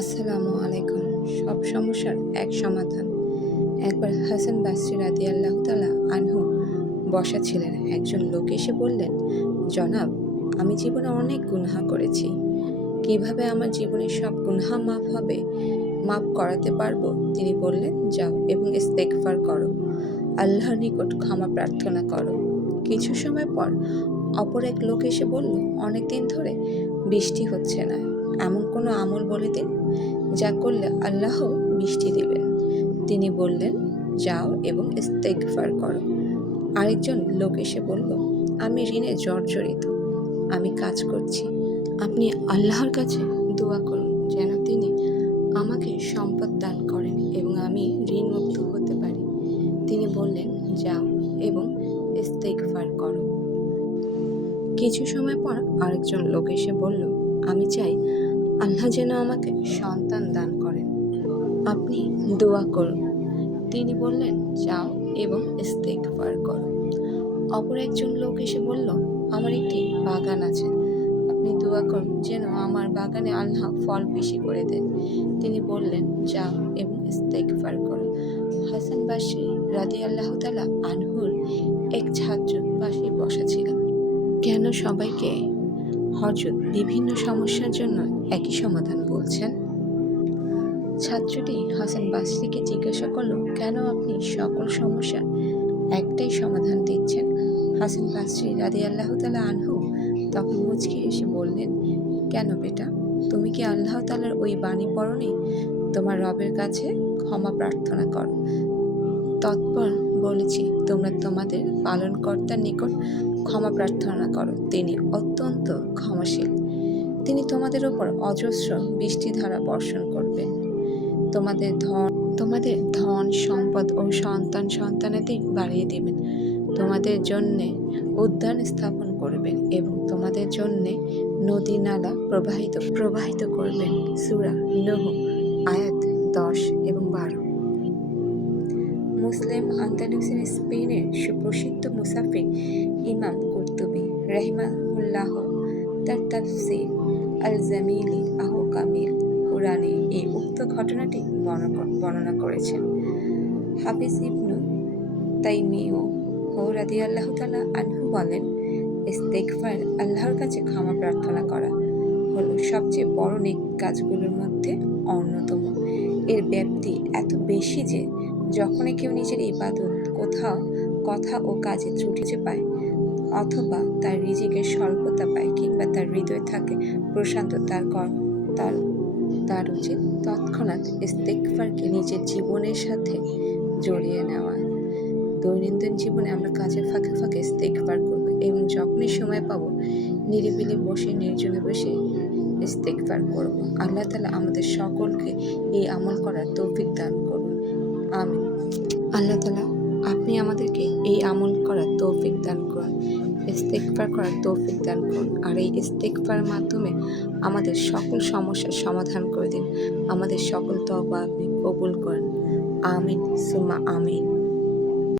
আসসালামু আলাইকুম। সব সমস্যার এক সমাধান। একবার হাসান বাসরি রাদিয়াল্লাহু তাআলা আনহু বসা ছিলেন। একজন লোক এসে বললেন, জনাব, আমি জীবনে অনেক গুনাহ করেছি। কিভাবে আমার জীবনের সব গুনাহ মাফ করাতে পারবো? তিনি বললেন, যাও এবং ইস্তেগফার করো, আল্লাহর নিকট ক্ষমা প্রার্থনা করো। কিছু সময় পর অপর এক লোক এসে বলল, অনেকদিন ধরে বৃষ্টি হচ্ছে না, এমন কোনো আমল বলে দিন যা করলে আল্লাহ বৃষ্টি দিবেন। তিনি বললেন, যাও এবং ইস্তেগফার করো। আরেকজন লোক এসে বলল, আমি ঋণে জর্জরিত, আমি কাজ করছি, আপনি আল্লাহর কাছে দোয়া করুন যেন তিনি আমাকে সম্পদ দান করেন এবং আমি ঋণমুক্ত হতে পারি। তিনি বললেন, যাও এবং ইস্তেগফার করো। কিছু সময় পর আরেকজন লোক এসে বলল, আমি চাই আল্লাহ যেন আমাকে সন্তান দান করেন, আপনি দোয়া করুন। তিনি বললেন, যাও এবং ইস্তেগফার করো। অপর একজন লোক এসে বলল, আমার একটি বাগান আছে, আপনি দোয়া করুন যেন আমার বাগানে আল্লাহ ফল বেশি করে দেন। তিনি বললেন, যাও এবং ইস্তেগফার করো। হাসান বাসরি রাদিয়াল্লাহু তাআলা আনহুর এক ছাত্র পাশে বসা ছিল। কেন সবাইকে হযরত বিভিন্ন সমস্যার জন্য একই সমাধান বলছেন? ছাত্রটি হাসান বাসরিকে জিজ্ঞাসা করল, কেন আপনি সকল সমস্যার একটাই সমাধান দিচ্ছেন? হাসান বাসরি রাদিয়াল্লাহু তাআলা আনহু তখন মুচকি হেসে বললেন, কেন বেটা, তুমি কি আল্লাহ তাআলার ওই বাণী পড়নি? তোমার রবের কাছে ক্ষমা প্রার্থনা করো। তৎপর বলেছি, তোমরা তোমাদের পালনকর্তার নিকট ক্ষমা প্রার্থনা করো, তিনি অত্যন্ত ক্ষমাশীল। তিনি তোমাদের ওপর অজস্র বৃষ্টিধারা বর্ষণ করবেন। তোমাদের ধন সম্পদ ও সন্তানাদি বাড়িয়ে দিবেন। তোমাদের জন্যে উদ্যান স্থাপন করবেন এবং তোমাদের জন্যে নদী নালা প্রবাহিত করবেন। সূরা নূহ আয়াত 10 এবং 12। মুসলিম আন্দালুসের স্পেনের সুপ্রসিদ্ধ মুসাফির ইমাম কুরতুবী রাহিমাহুল্লাহ তার তাফসীর আল জামিলি আহ কামিল কুরআনে এই উক্ত ঘটনাটি বর্ণনা করেছেন। হাফিজ ইবনু তাইমিয়্যা রাদিয়াল্লাহু তাআলা আনহু বলেন, ইস্তেগফার, আল্লাহর কাছে ক্ষমা প্রার্থনা করা, হলো সবচেয়ে বড় নেক কাজগুলোর মধ্যে অন্যতম। এর ব্যাপ্তি এত বেশি যে যখনই কেউ নিজের ইবাদত কথা ও কাজে ত্রুটি পায়, অথবা তার রিজিকের স্বল্পতা পায়, কিংবা তার হৃদয় থাকে প্রশান্ত, তার উচিত তৎক্ষণাৎ ইস্তেগফারকে নিজের জীবনের সাথে জড়িয়ে নেওয়া। দৈনন্দিন জীবনে আমরা কাজের ফাঁকে ফাঁকে ইস্তেগফার করব এবং যখনই সময় পাবো নিরিবিলি বসে নির্জনে বসে ইস্তেগফার করব। আল্লাহ তাআলা আমাদের সকলকে এই আমল করার তৌফিক দান করুন, আমিন। আল্লাহ তাআলা আপনি আমাদেরকে এই আমল করার তৌফিক দান করুন, ইস্তেগফার করার তৌফিক দান করুন, আর এই ইস্তেগফারের মাধ্যমে আমাদের সকল সমস্যার সমাধান করে দিন। আমাদের সকল তওবা আপনি কবুল করেন, আমিন সুম্মা আমিন।